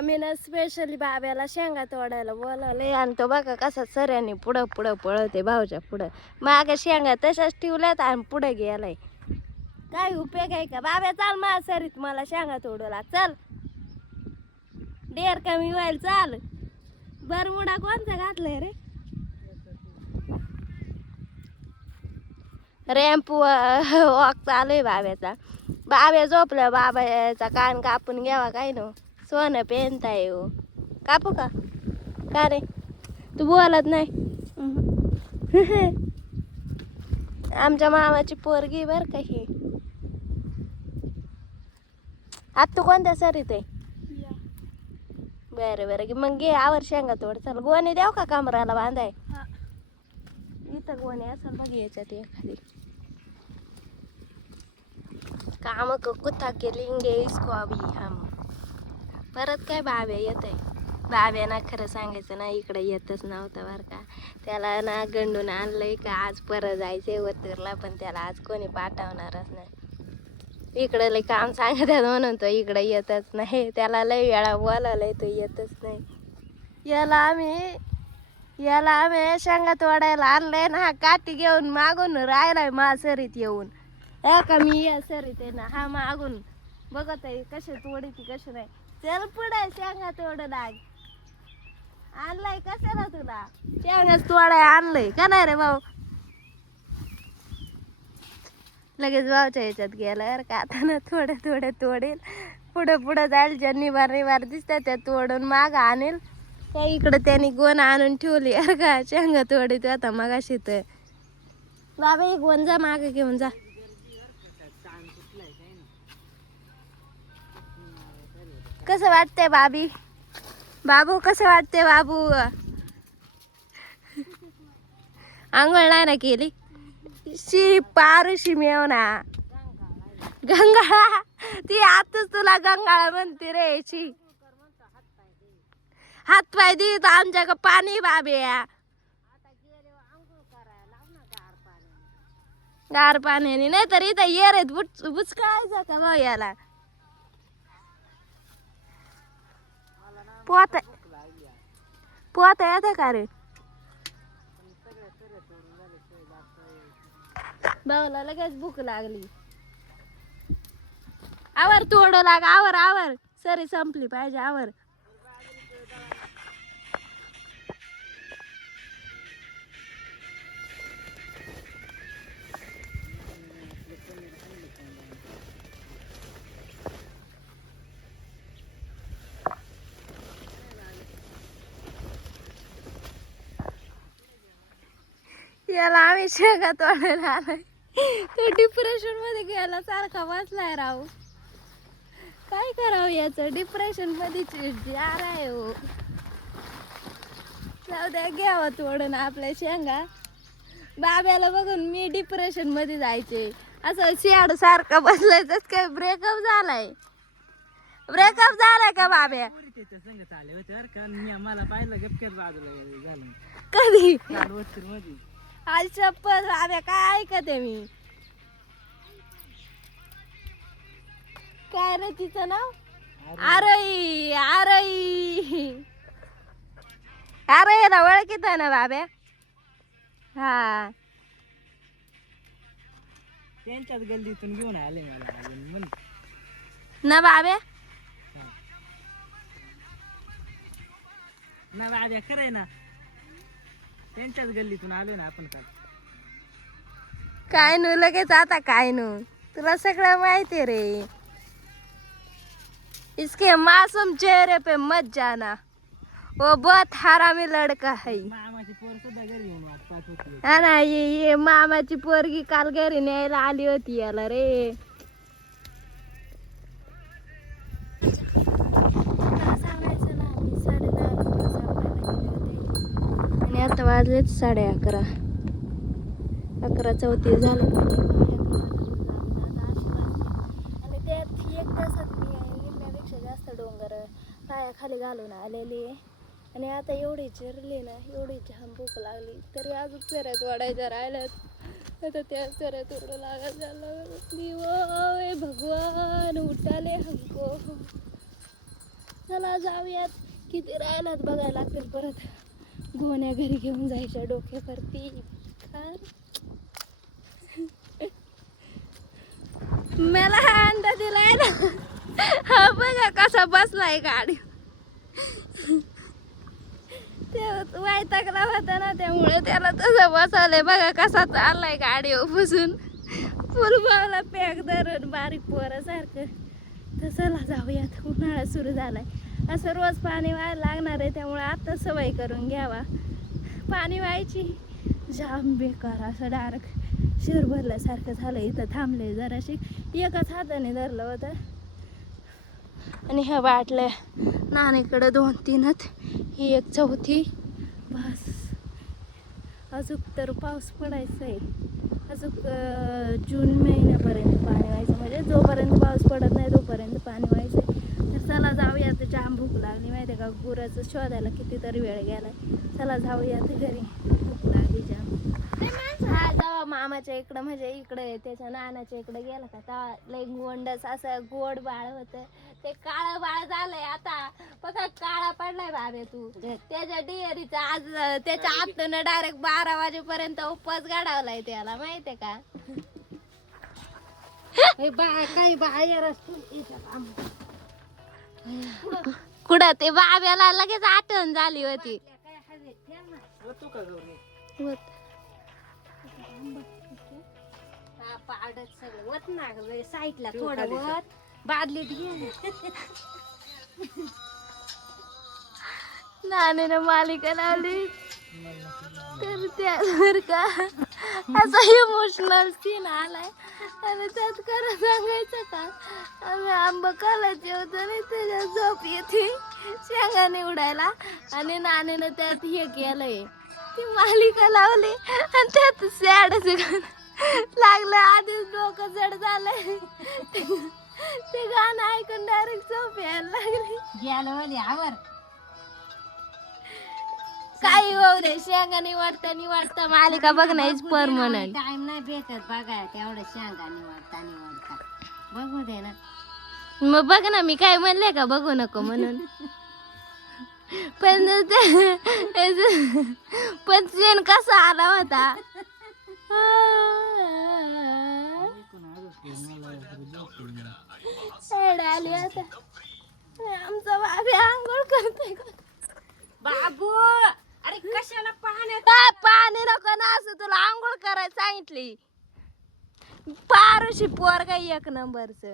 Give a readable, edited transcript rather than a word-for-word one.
मी ना स्पेशली बाब्याला शेंगा तोडायला बोलावले आणि तो बघा कसा सऱ्याने पुढं पुढं पळवते भाऊच्या पुढं. मागे शेंगा तशाच ठेवल्यात आणि पुढे गेलाय. काय उपयोग आहे का बाब्या? चाल मा सरीत मला शेंगा तोडू लाग. चल डेर कमी व्हायला चाल. बरमुडा कोणता घातलाय रे? रॅम्पू वॉक चालू आहे बाब्याचा. बाब्या झोपल्या. बाबाचा कान कापून घ्यावा काय नो. सोनं पेनताय हो. कापू का? का रे तू बोलत नाही? आमच्या मामाची पोरगी बर का ही. आता तू कोणत्या सरीत आहे? बरं बरं की मग घे आवर शेंगा तोड. चल गोणी द्याव का कमराला बांधाय? इथं गोणी असेल बघ याच्यात एखादी. काम कुत्ता केलेंगे इसको अभी हम. परत काय बाब्या येत आहे. बाब्या ना खरं सांगायचं ना इकडे येतच नव्हतं बरं का. त्याला ना गंडून आणलंय का आज परत जायचंय वतूरला, पण त्याला आज कोणी पाठवणारच नाही. इकडं लय काम सांगतात म्हणून तो इकडे येतच नाही. त्याला लय वेळा बोलावलंय तो येतच नाही. याला आम्ही शेंगा तोडायला आणलंय ना. काठी घेऊन मागून राहिलाय मा सरीत येऊन. का मी या सरीत आहे ना हा मागून बघत आहे कसे तोडीती कसे नाही. चल पुढे शेंगा तोड लाग. आणलाय कशाला तुला? शेंगाच तोडाय आणलंय का नाही रे भाऊ? लगेच भाऊच्या याच्यात गेला बरं का. आता ना थोडे थोडे तोडेल. पुढं जाईल. ज्या निवार दिसतात त्या तोडून माग आणेल. त्या इकडं त्यांनी गोण आणून ठेवली अरे का शेंगा तोडीत आता मगाशी. तर बाबा एक गोण जा मागे घेऊन जा. कसं वाटतंय बाबी? बाबू कसं वाटतंय बाबू? आंघोळ नाही ना केली? शी पारुशी मेव ना. गंगाळा ती आताच तुला गंगाळा म्हणते रे. शी हात पाय देत आमच्या का पाणी बाब्या. गार पाण्याने नाही तर इथं येर आहेत बुचकाळायचं का भाऊ याला? पोहता येतं का रे? भाऊला लगेच भूक लागली. आवर तोड लाग. आवर सरी संपली पाहिजे. आवर याला आम्ही शेंगा तोडायला आलोय. तो डिप्रेशन मध्ये गेला सारखा बसलाय राहू. काय करावं याचं? डिप्रेशन मध्ये चिडचिड आहे हो. जाऊ द्या घ्यावा तोडून आपल्या शेंगा. बाब्याला बघून मी डिप्रेशन मध्ये जायचे. असं शेड सारखं बसलाय. तस काय ब्रेकअप झालाय? ब्रेकअप झालाय का बाब्या? कधी? आज चप्पल बाब्या काय ऐकते मी. काय रे तिचं नाव? आरई. अरे ना ओळखीत ना बाब्या? हा त्यांच्याच गल्लीतून घेऊन आले मला ना बाब्या. ना बाब्या खरंय ना. त्यांच्याच गल्लीतून आलोय ना आपण. काय नू लगेच आता काय नू तुला सगळं माहिती रे. इसके मासूम चेहरे पे मत जाना, वो बहुत हरामी लड़का है. मामाची पोर सुद्धा घरी येऊन वाट पाहत होती. हा ना ये मामाची पोरगी काल घरी न्यायला आली होती याला रे. आणि आता वाजलेत 11:30. 11:34 झाले. आणि त्यात एक तासात मी निम्म्यापेक्षा जास्त डोंगर पायाखाली घालून आलेली. आणि आता एवढी चिरली ना, एवढी छान भूक लागली तरी अजून चऱ्या तोडायच्या राहिल्यात. आता त्या चऱ्या तोडू लागत झालं. भगवान उठाले हमको. चला जाऊयात. किती राहिलात बघायला लागतील परत. गोण्या घरी घेऊन जायच्या डोक्यावरती. मला हा अंडा दिलाय ना. हा बघा कसा बसलाय गाडी. ते वैतागला होता ना त्यामुळे त्याला तसं बसवलंय. बघा कसा चाललाय गाडी बसून. फुल बावला पॅक धरून बारीक पोरासारखं. तर चला जाऊयात. उन्हाळा सुरू झालाय. असं रोज पाणी व्हायला लागणार आहे त्यामुळे आता सवय करून घ्यावा. पाणी व्हायची जाम बेकार असं डायरेक्ट शिर भरल्यासारखं झालं. इथं थांबले जराशी. एकाच हाताने धरलं होतं आणि ह्या बाटल्या नाणीकडे 2-3 ही एक चौथी. बस अजून तर पाऊस पडायचा आहे. अजून जून महिन्यापर्यंत पाणी व्हायचं. म्हणजे जोपर्यंत पाऊस पडत नाही तोपर्यंत पाणी व्हायचं. तर चला जाऊया. तर जाम भूक लागली माहिती आहे का. गुराचं शोधायला कितीतरी वेळ गेलाय. चला जाऊया तर घरी. भूक लागली जाम. हा जेव्हा मामाच्या इकडं म्हणजे इकडे त्याच्या नानाच्या इकडे गेला का तेव्हा लय गोंडस असं गोड बाळ होतं. ते काळं बाळ झालंय आता. बघा काळा पडलाय बाबे तू. त्याच्या डिअरीचा आज त्याच्या आतून डायरेक्ट 12 वाजेपर्यंत उपवास गाडावलाय त्याला माहितीये का. काही बाहेर कुठं ते बाब्याला लगेच आठवण झाली होती. पाडत सगळं वत ना साईडला थोडं वत बादलीत घे. नानीनं मालिका लावली तर त्यावर का असा इमोशनल सीन आलाय. आणि त्यात खरं सांगायचं का आम्ही आंबा कालाचे होतो आणि त्याच्यात झोप येते शेंगा निवडायला. आणि नानीनं त्यात हे केलंय ती मालिका लावली आणि त्यात सॅडच लागलं. आधीच डोकं जड झालंय. ते गाणं ऐकून डायरेक्ट झोप यायला लागली. गेलं आवर काही होऊ दे शेंगा निवडता मालिका बघण्याच परमनंट. टाइम नाही भेटत बघा तेवढं शेंगा निवडता बघू दे ना. मग बघ ना मी काय म्हणले का बघू नको म्हणून. पण सीन कसा आला होता. आली आता. आमचा बाबी आंघोळ करतोय. बाबू अरे कशाला पाण्यात पाणी नको ना असं तुला आंघोळ करायला सांगितली. पारुशी पोरगा 1 नंबरच.